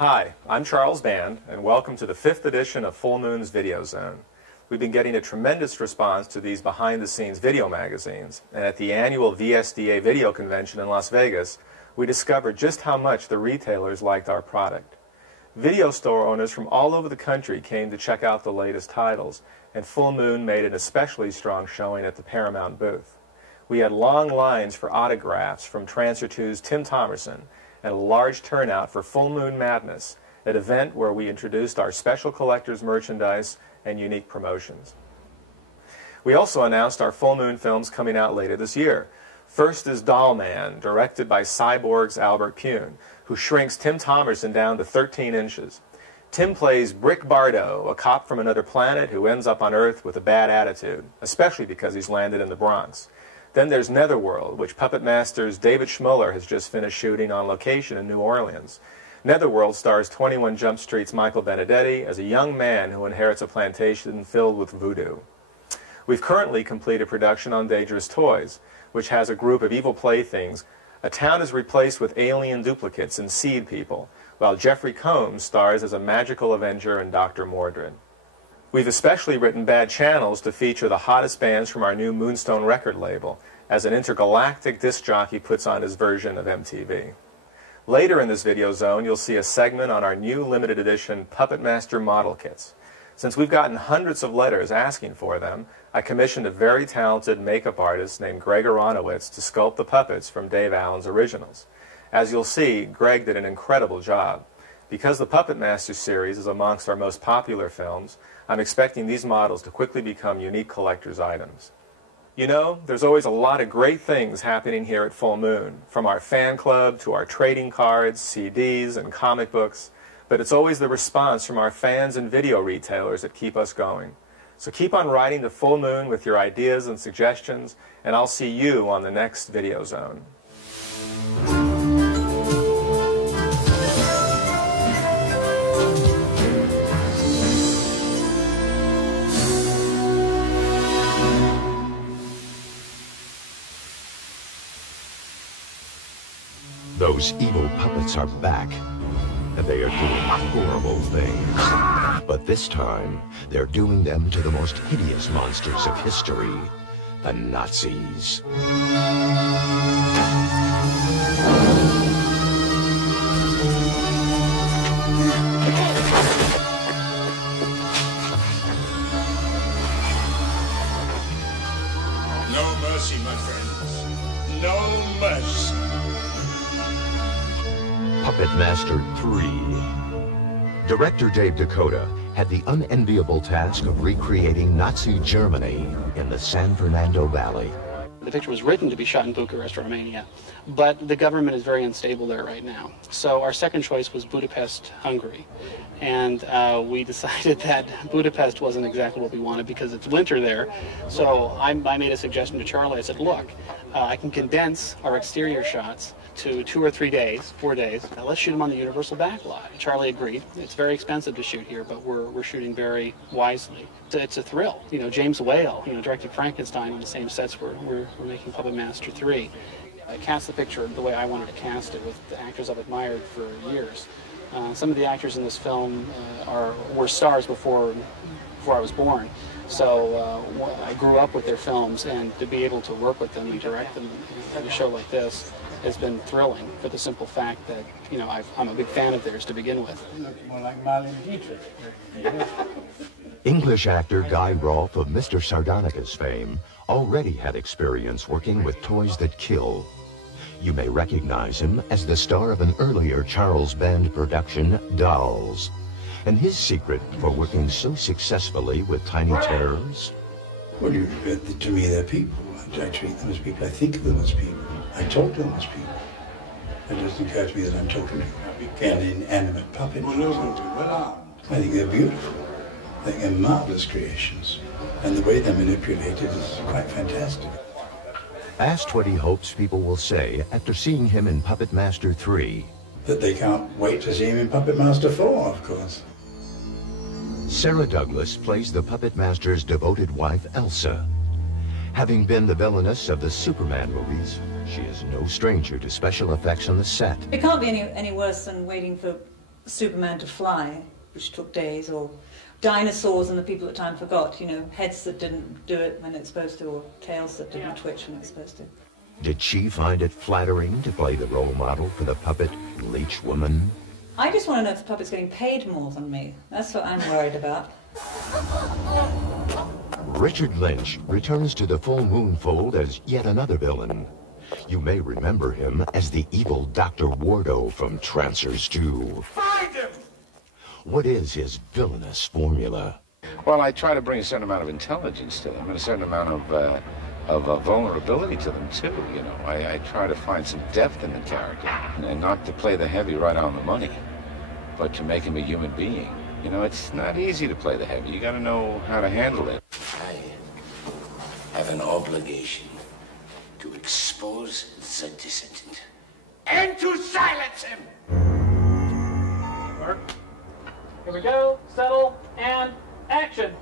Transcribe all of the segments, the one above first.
Hi, I'm Charles Band, and welcome to the 5th edition of Full Moon's Video Zone. We've been getting a tremendous response to these behind-the-scenes video magazines, and at the annual VSDA Video Convention in Las Vegas, we discovered just how much the retailers liked our product. Video store owners from all over the country came to check out the latest titles, and Full Moon made an especially strong showing at the Paramount booth. We had long lines for autographs from Transfer 2's Tim Thomerson, and a large turnout for Full Moon Madness, an event where we introduced our special collector's merchandise and unique promotions. We also announced our Full Moon films coming out later this year. First is Doll Man, directed by Cyborg's Albert Pune, who shrinks Tim Thomerson down to 13 inches. Tim plays Brick Bardo, a cop from another planet who ends up on Earth with a bad attitude, especially because he's landed in the Bronx. Then there's Netherworld, which Puppet Masters David Schmuller has just finished shooting on location in New Orleans. Netherworld stars 21 Jump Street's Michael Benedetti as a young man who inherits a plantation filled with voodoo. We've currently completed production on Dangerous Toys, which has a group of evil playthings. A town is replaced with alien duplicates and seed people, while Jeffrey Combs stars as a magical avenger and Dr. Mordred. We've especially written Bad Channels to feature the hottest bands from our new Moonstone record label, as an intergalactic disc jockey puts on his version of MTV. Later in this video zone, you'll see a segment on our new limited edition Puppet Master model kits. Since we've gotten hundreds of letters asking for them, I commissioned a very talented makeup artist named Greg Aronowitz to sculpt the puppets from Dave Allen's originals. As you'll see, Greg did an incredible job. Because the Puppet Master series is amongst our most popular films, I'm expecting these models to quickly become unique collector's items. You know, there's always a lot of great things happening here at Full Moon, from our fan club to our trading cards, CDs, and comic books, but it's always the response from our fans and video retailers that keep us going. So keep on writing to Full Moon with your ideas and suggestions, and I'll see you on the next Video Zone. Those evil puppets are back, and they are doing horrible things. But this time, they're doing them to the most hideous monsters of history, the Nazis. No mercy, my friends. No mercy. Puppet Master 3. Director Dave Dakota had the unenviable task of recreating Nazi Germany in the San Fernando Valley. The picture was written to be shot in Bucharest, Romania, but the government is very unstable there right now. So our second choice was Budapest, Hungary. And we decided that Budapest wasn't exactly what we wanted because it's winter there. So I made a suggestion to Charlie. I said, look, I can condense our exterior shots to 2 or 3 days, 4 days. Now let's shoot them on the Universal backlot. Charlie agreed. It's very expensive to shoot here, but we're shooting very wisely. It's a thrill. You know, James Whale, directed Frankenstein on the same sets we're making Puppet Master 3. I cast the picture the way I wanted to cast it with the actors I've admired for years. Some of the actors in this film were stars before I was born. So I grew up with their films, and to be able to work with them and direct them in a show like this has been thrilling for the simple fact that, I'm a big fan of theirs to begin with. More like Marlene Dietrich. English actor Guy Rolfe of Mr. Sardonicus fame already had experience working with toys that kill. You may recognize him as the star of an earlier Charles Band production, Dolls. And his secret for working so successfully with tiny terrors? Well, to me, they're people. I treat them as people. I think of them as people. I talk to them as people. It doesn't occur to me that I'm talking to an inanimate puppet. I think they're beautiful. I think they're marvelous creations. And the way they're manipulated is quite fantastic. Asked what he hopes people will say after seeing him in Puppet Master 3. That they can't wait to see him in Puppet Master 4, of course. Sarah Douglas plays the Puppet Master's devoted wife, Elsa. Having been the villainess of the Superman movies, she is no stranger to special effects on the set. It can't be any worse than waiting for Superman to fly, which took days, or dinosaurs and the people at the time forgot, you know, heads that didn't do it when it's supposed to, or tails that didn't twitch when it's supposed to. Did she find it flattering to play the role model for the puppet Leech Woman? I just want to know if the puppet's getting paid more than me. That's what I'm worried about. Richard Lynch returns to the Full Moon fold as yet another villain. You may remember him as the evil Dr. Wardo from Trancers 2. Find him! What is his villainous formula? Well, I try to bring a certain amount of intelligence to them and a certain amount of vulnerability to them, too, you know. I try to find some depth in the character and not to play the heavy right on the money, but to make him a human being. You know, it's not easy to play the heavy. You got to know how to handle it. I have an obligation to expose the dissident and to silence him. Mark. Here we go. Settle and action.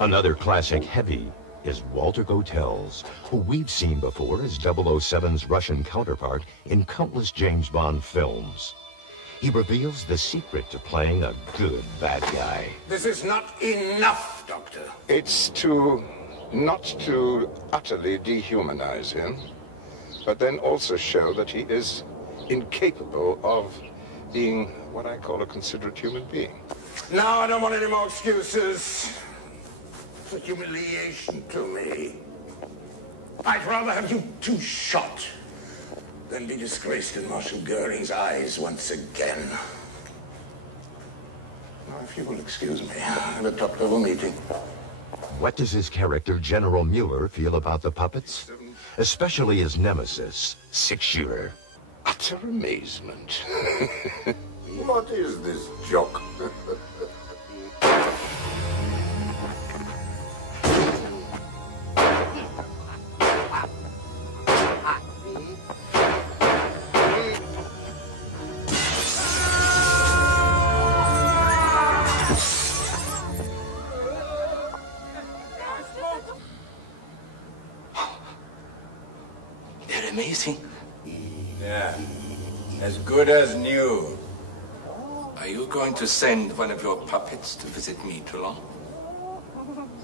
Another classic heavy is Walter Gotels, who we've seen before as 007's Russian counterpart in countless James Bond films. He reveals the secret to playing a good bad guy. This is not enough, Doctor. It's not to utterly dehumanize him, but then also show that he is incapable of being what I call a considerate human being. Now I don't want any more excuses. It's a humiliation to me. I'd rather have you two shot than be disgraced in Marshal Goering's eyes once again. Now, if you will excuse me, I have a top-level meeting. What does his character, General Mueller, feel about the puppets? Especially his nemesis, Six-Shooter. Utter amazement. What is this joke? They're amazing. Yeah, as good as new. Are you going to send one of your puppets to visit me, Toulon?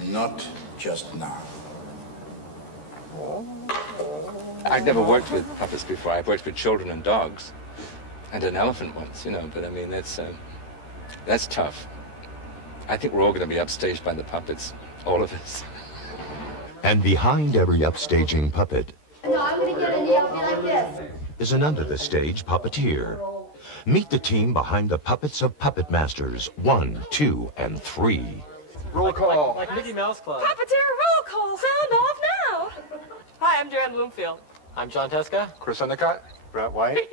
Not just now. I've never worked with puppets before. I've worked with children and dogs, and an elephant once, you know. But I mean, that's tough. I think we're all going to be upstaged by the puppets, all of us. And behind every upstaging puppet No, I'm gonna get in there. I'll be like this. is an under-the-stage puppeteer. Meet the team behind the puppets of Puppet Masters 1, 2, and 3. Roll call. Like Mickey Mouse Club. Puppeteer roll call. Sound off now. Hi, I'm Joanne Bloomfield. I'm John Teska. Chris Endicott. Brett White.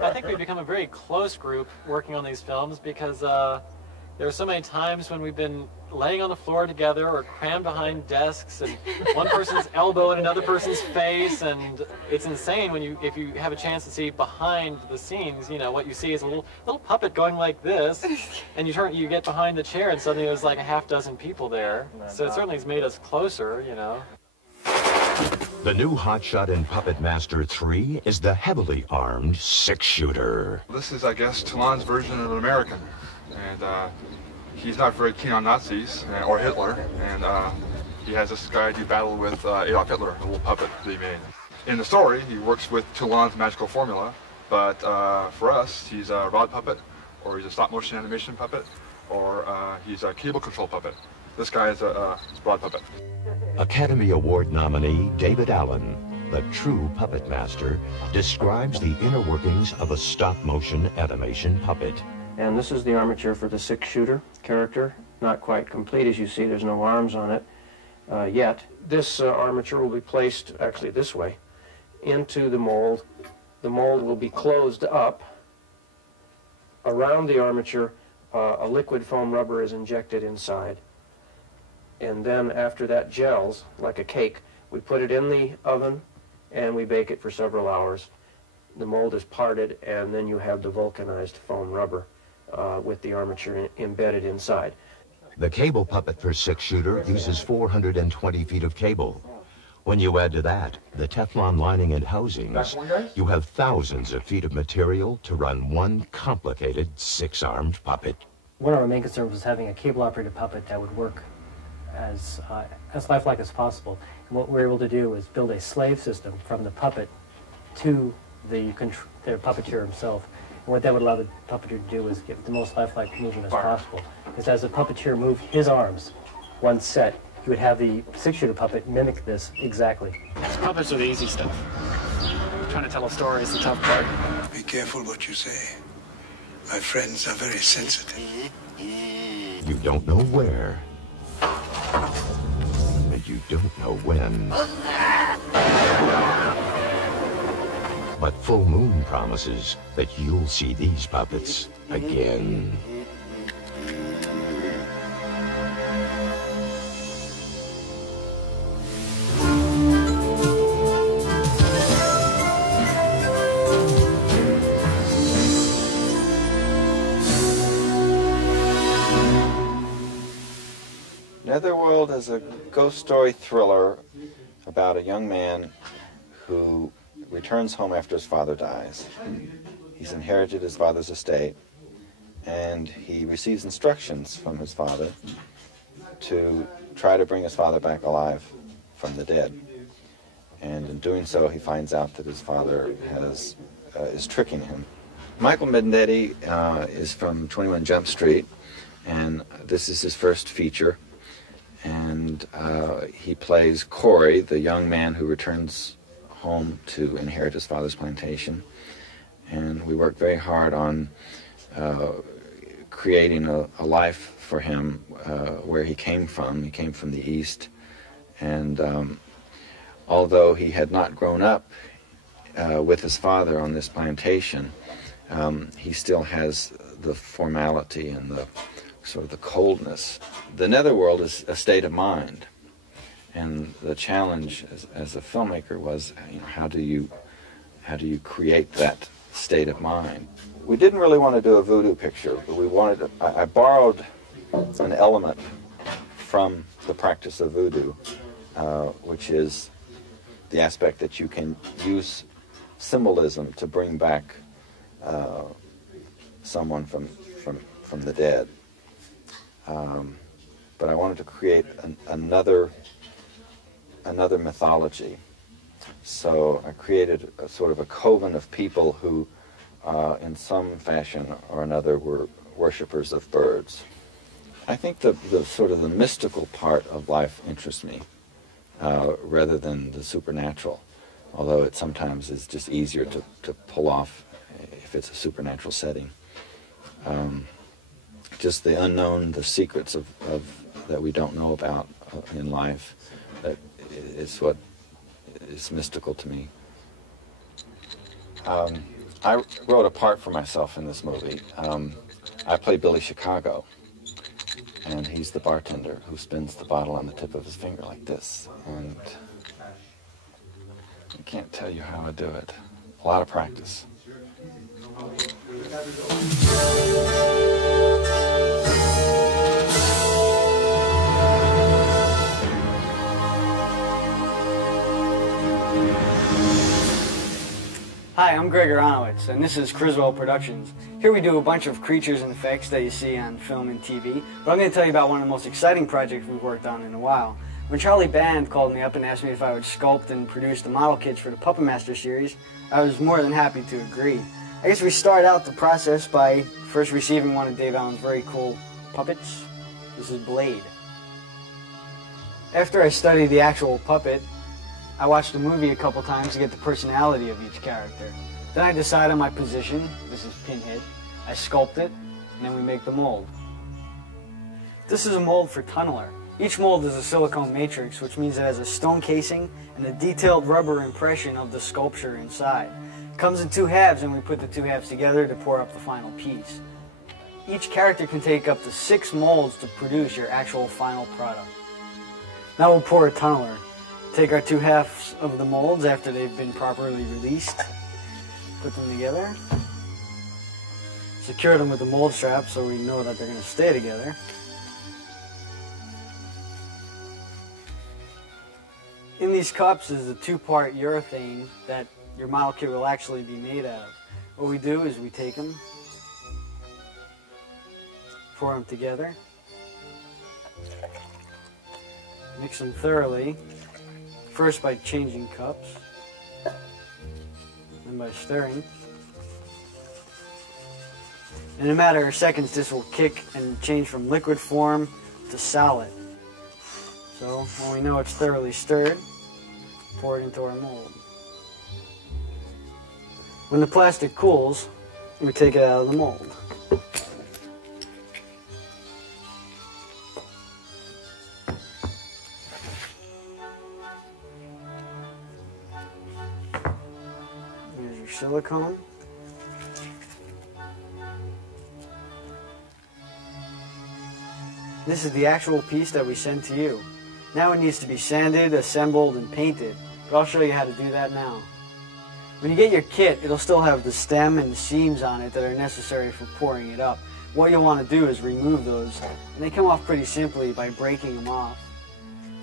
I think we've become a very close group working on these films because there are so many times when we've been laying on the floor together or crammed behind desks and one person's elbow in another person's face, and it's insane when if you have a chance to see behind the scenes, you know, what you see is a little puppet going like this, and you get behind the chair and suddenly there's like a half dozen people there. So it certainly has made us closer, you know. The new hotshot in Puppet Master 3 is the heavily armed Six-Shooter. This is, I guess, Toulon's version of an American. And he's not very keen on Nazis or Hitler. And he has this guy do battle with Adolf Hitler, a little puppet that he made. In the story, he works with Toulon's magical formula. But for us, he's a rod puppet, or he's a stop-motion animation puppet, or he's a cable control puppet. This guy is a rod puppet. Academy Award nominee David Allen, the true puppet master, describes the inner workings of a stop-motion animation puppet. And this is the armature for the Six-Shooter character. Not quite complete, as you see. There's no arms on it yet. This armature will be placed, actually this way, into the mold. The mold will be closed up. Around the armature, a liquid foam rubber is injected inside. And then after that gels, like a cake, we put it in the oven and we bake it for several hours. The mold is parted, and then you have the vulcanized foam rubber with the armature embedded inside. The cable puppet for Six-Shooter uses 420 feet of cable. When you add to that the Teflon lining and housings, you have thousands of feet of material to run one complicated six-armed puppet. One of our main concerns was having a cable-operated puppet that would work as lifelike as possible. And what we were able to do is build a slave system from the puppet to the puppeteer himself. And what that would allow the puppeteer to do is get the most lifelike movement as possible. Because as the puppeteer moved his arms, one set, you would have the six-shooter puppet mimic this exactly. Puppets are the easy stuff. Trying to tell a story is the tough part. Be careful what you say. My friends are very sensitive. You don't know where, and you don't know when. But Full Moon promises that you'll see these puppets again. Netherworld is a ghost story thriller about a young man who returns home after his father dies. He's inherited his father's estate, and he receives instructions from his father to try to bring his father back alive from the dead. And in doing so, he finds out that his father is tricking him. Michael Bendetti is from 21 Jump Street, and this is his first feature. And he plays Corey, the young man who returns home to inherit his father's plantation. And we worked very hard on creating a life for him where he came from. He came from the East. And although he had not grown up with his father on this plantation, he still has the formality and the sort of the coldness. The Netherworld is a state of mind, and the challenge as a filmmaker was, how do you create that state of mind? We didn't really want to do a voodoo picture, but we wanted to, I borrowed an element from the practice of voodoo, which is the aspect that you can use symbolism to bring back someone from the dead. But I wanted to create another mythology. So I created a sort of a coven of people who, in some fashion or another, were worshippers of birds. I think the sort of the mystical part of life interests me, rather than the supernatural, although it sometimes is just easier to pull off if it's a supernatural setting. Just the unknown, the secrets of that we don't know about in life, that is what is mystical to me. I wrote a part for myself in this movie. I play Billy Chicago, and he's the bartender who spins the bottle on the tip of his finger like this. And I can't tell you how I do it. A lot of practice. Hi, I'm Greg Aronowitz, and this is Criswell Productions. Here we do a bunch of creatures and effects that you see on film and TV, but I'm going to tell you about one of the most exciting projects we've worked on in a while. When Charlie Band called me up and asked me if I would sculpt and produce the model kits for the Puppet Master series, I was more than happy to agree. I guess we started out the process by first receiving one of Dave Allen's very cool puppets. This is Blade. After I studied the actual puppet, I watched the movie a couple times to get the personality of each character. Then I decide on my position. This is Pinhead. I sculpt it, and then we make the mold. This is a mold for Tunneler. Each mold is a silicone matrix, which means it has a stone casing and a detailed rubber impression of the sculpture inside. It comes in two halves, and we put the two halves together to pour up the final piece. Each character can take up to 6 molds to produce your actual final product. Now we'll pour a Tunneler. Take our 2 halves of the molds after they've been properly released, put them together, secure them with the mold strap so we know that they're going to stay together. In these cups is a 2-part urethane that your model kit will actually be made out of. What we do is we take them, pour them together, mix them thoroughly, first by changing cups, then by stirring. In a matter of seconds, this will kick and change from liquid form to solid. So when we know it's thoroughly stirred, pour it into our mold. When the plastic cools, we take it out of the mold. There's your silicone. This is the actual piece that we send to you. Now it needs to be sanded, assembled, and painted, but I'll show you how to do that now. When you get your kit, it'll still have the stem and the seams on it that are necessary for pouring it up. What you'll want to do is remove those, and they come off pretty simply by breaking them off.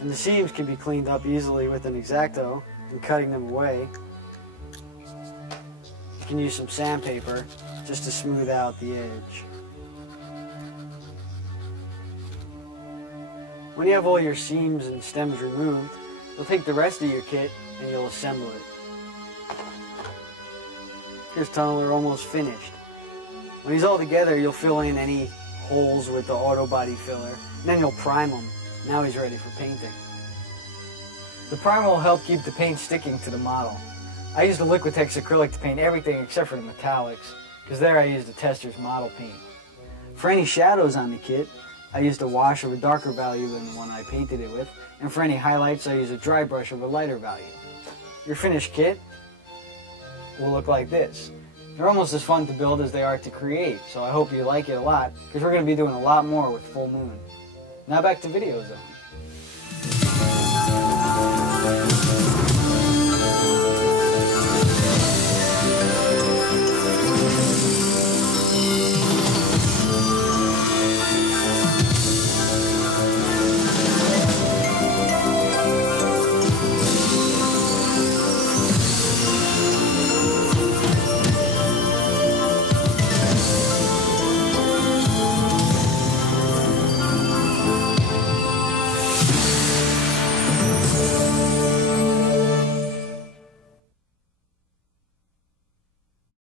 And the seams can be cleaned up easily with an X-Acto and cutting them away. You can use some sandpaper just to smooth out the edge. When you have all your seams and stems removed, you'll take the rest of your kit and you'll assemble it. Here's Tunneler almost finished. When he's all together, you'll fill in any holes with the auto body filler, and then you'll prime them. Now he's ready for painting. The primer will help keep the paint sticking to the model. I used a Liquitex acrylic to paint everything except for the metallics, because there I used a Tester's model paint. For any shadows on the kit, I used a wash of a darker value than the one I painted it with, and for any highlights I used a dry brush of a lighter value. Your finished kit will look like this. They're almost as fun to build as they are to create, so I hope you like it a lot, because we're going to be doing a lot more with Full Moon. Now back to Video Zone.